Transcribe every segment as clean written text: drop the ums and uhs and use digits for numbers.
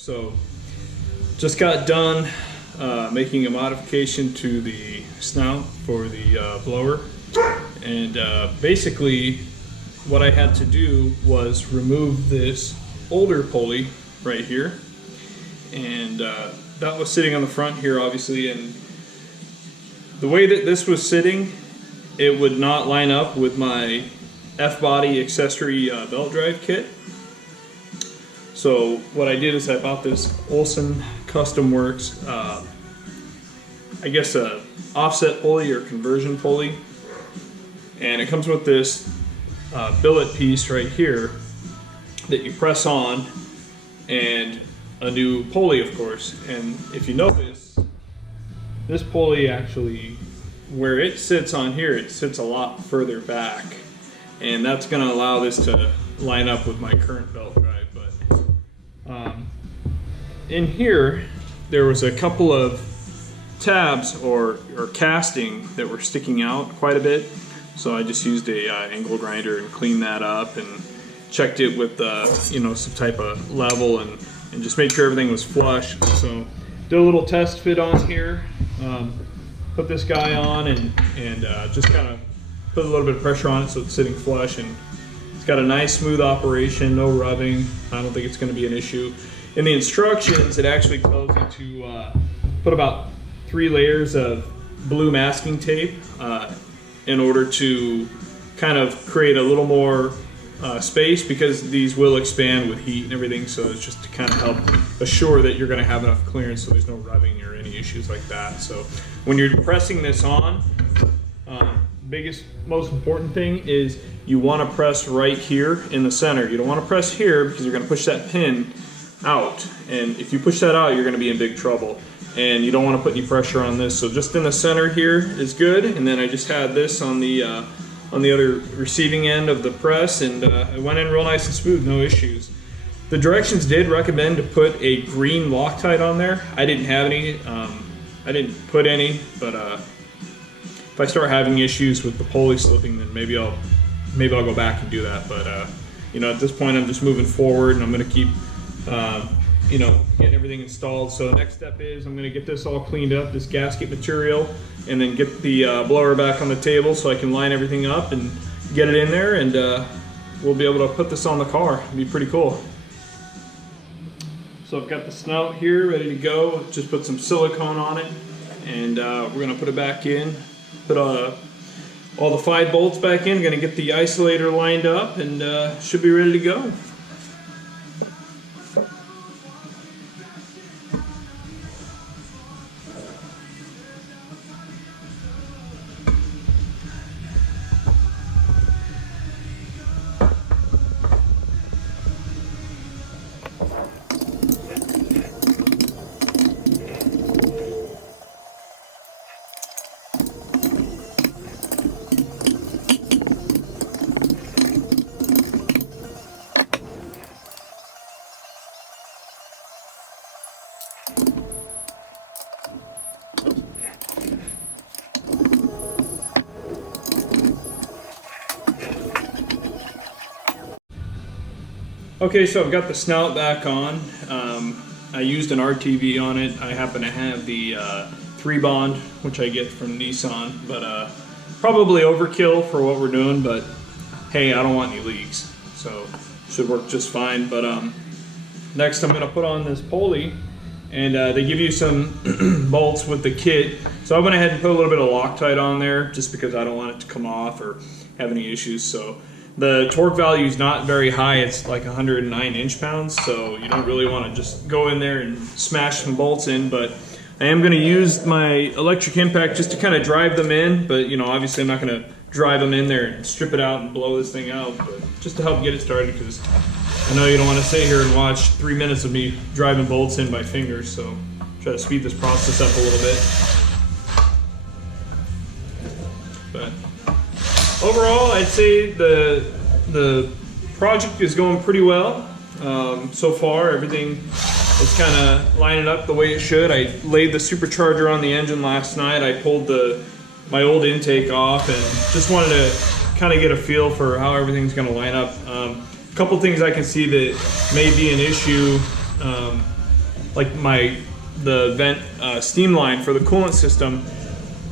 So just got done making a modification to the snout for the blower, and basically what I had to do was remove this older pulley right here, and that was sitting on the front here obviously, and the way that this was sitting, it would not line up with my F-body accessory belt drive kit. So what I did is I bought this Olson Kustom Works, I guess a offset pulley or conversion pulley, and it comes with this billet piece right here that you press on, and a new pulley, of course. And if you notice, this pulley actually, where it sits on here, it sits a lot further back, and that's going to allow this to line up with my current belt drive. But in here there was a couple of tabs or casting that were sticking out quite a bit, so I just used a angle grinder and cleaned that up and checked it with some type of level and just made sure everything was flush. So did a little test fit on here, put this guy on and just kind of put a little bit of pressure on it so it's sitting flush, and it's got a nice smooth operation, no rubbing. I don't think it's going to be an issue. In the instructions, it actually tells you to put about 3 layers of blue masking tape in order to kind of create a little more space, because these will expand with heat and everything, so it's just to kind of help assure that you're going to have enough clearance so there's no rubbing or any issues like that. So when you're pressing this on, most important thing is you want to press right here in the center. You don't want to press here because you're going to push that pin out, and if you push that out, you're going to be in big trouble, and you don't want to put any pressure on this. So just in the center here is good, and then I just had this on the other receiving end of the press, and it went in real nice and smooth, no issues. The directions did recommend to put a green Loctite on there. I didn't have any. I didn't put any, but if I start having issues with the pulley slipping, then maybe I'll go back and do that. But at this point, I'm just moving forward, and I'm going to keep getting everything installed. So the next step is I'm going to get this all cleaned up, this gasket material, and then get the blower back on the table so I can line everything up and get it in there, and we'll be able to put this on the car. It'll be pretty cool. So I've got the snout here ready to go. Just put some silicone on it, and we're going to put it back in. Put all the 5 bolts back in. Going to get the isolator lined up, and should be ready to go. Okay, so I've got the snout back on. I used an RTV on it. I happen to have the 3-bond, which I get from Nissan, but probably overkill for what we're doing, but hey, I don't want any leaks, so should work just fine. But next I'm going to put on this pulley, and they give you some bolts with the kit, so I went ahead and put a little bit of Loctite on there just because I don't want it to come off or have any issues. So the torque value is not very high. It's like 109 inch-pounds, so you don't really want to just go in there and smash some bolts in, but I am going to use my electric impact just to kind of drive them in, but obviously I'm not going to drive them in there and strip it out and blow this thing out, but just to help get it started, because I know you don't want to sit here and watch 3 minutes of me driving bolts in by fingers, so try to speed this process up a little bit. But overall, I'd say the project is going pretty well. So far, everything is kind of lining up the way it should. I laid the supercharger on the engine last night. I pulled my old intake off and just wanted to kind of get a feel for how everything's going to line up. A couple things I can see that may be an issue like the vent steam line for the coolant system.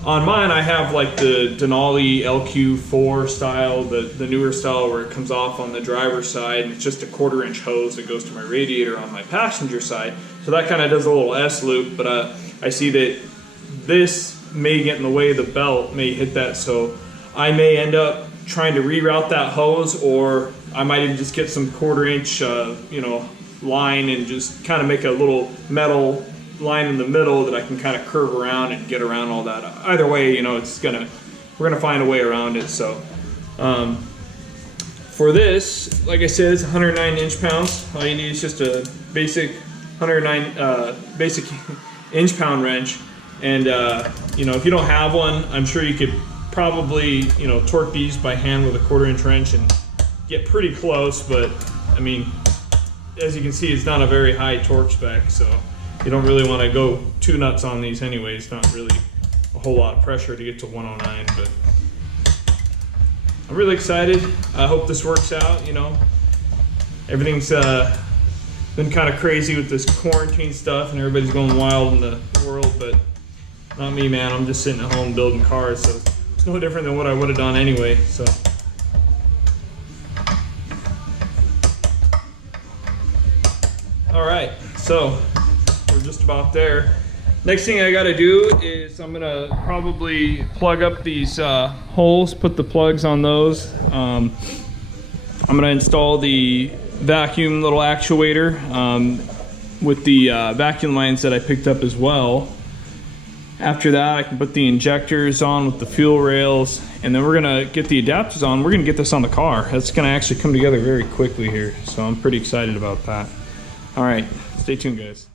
On mine, I have like the Denali LQ4 style, the newer style where it comes off on the driver's side, and it's just a 1/4 inch hose that goes to my radiator on my passenger side. So that kind of does a little S loop, but I see that this may get in the way of the belt, may hit that, so I may end up trying to reroute that hose, or I might even just get some 1/4 inch line and just kind of make a little metal line in the middle that I can kind of curve around and get around all that. Either way, we're gonna find a way around it. So for this, like I said, it's 109 inch-pounds. All you need is just a basic 109 basic inch-pound wrench, and if you don't have one, I'm sure you could probably torque these by hand with a 1/4 inch wrench and get pretty close. But I mean, as you can see, it's not a very high torque spec, so you don't really want to go too nuts on these anyway. It's not really a whole lot of pressure to get to 109, but I'm really excited. I hope this works out. Everything's been kind of crazy with this quarantine stuff, and everybody's going wild in the world, but not me, man. I'm just sitting at home building cars, so it's no different than what I would have done anyway. So all right, so we're just about there. Next thing I gotta do is I'm gonna probably plug up these holes, put the plugs on those. I'm gonna install the vacuum little actuator with the vacuum lines that I picked up as well. After that, I can put the injectors on with the fuel rails, and then we're gonna get the adapters on. We're gonna get this on the car. That's gonna actually come together very quickly here, so I'm pretty excited about that. All right, stay tuned, guys.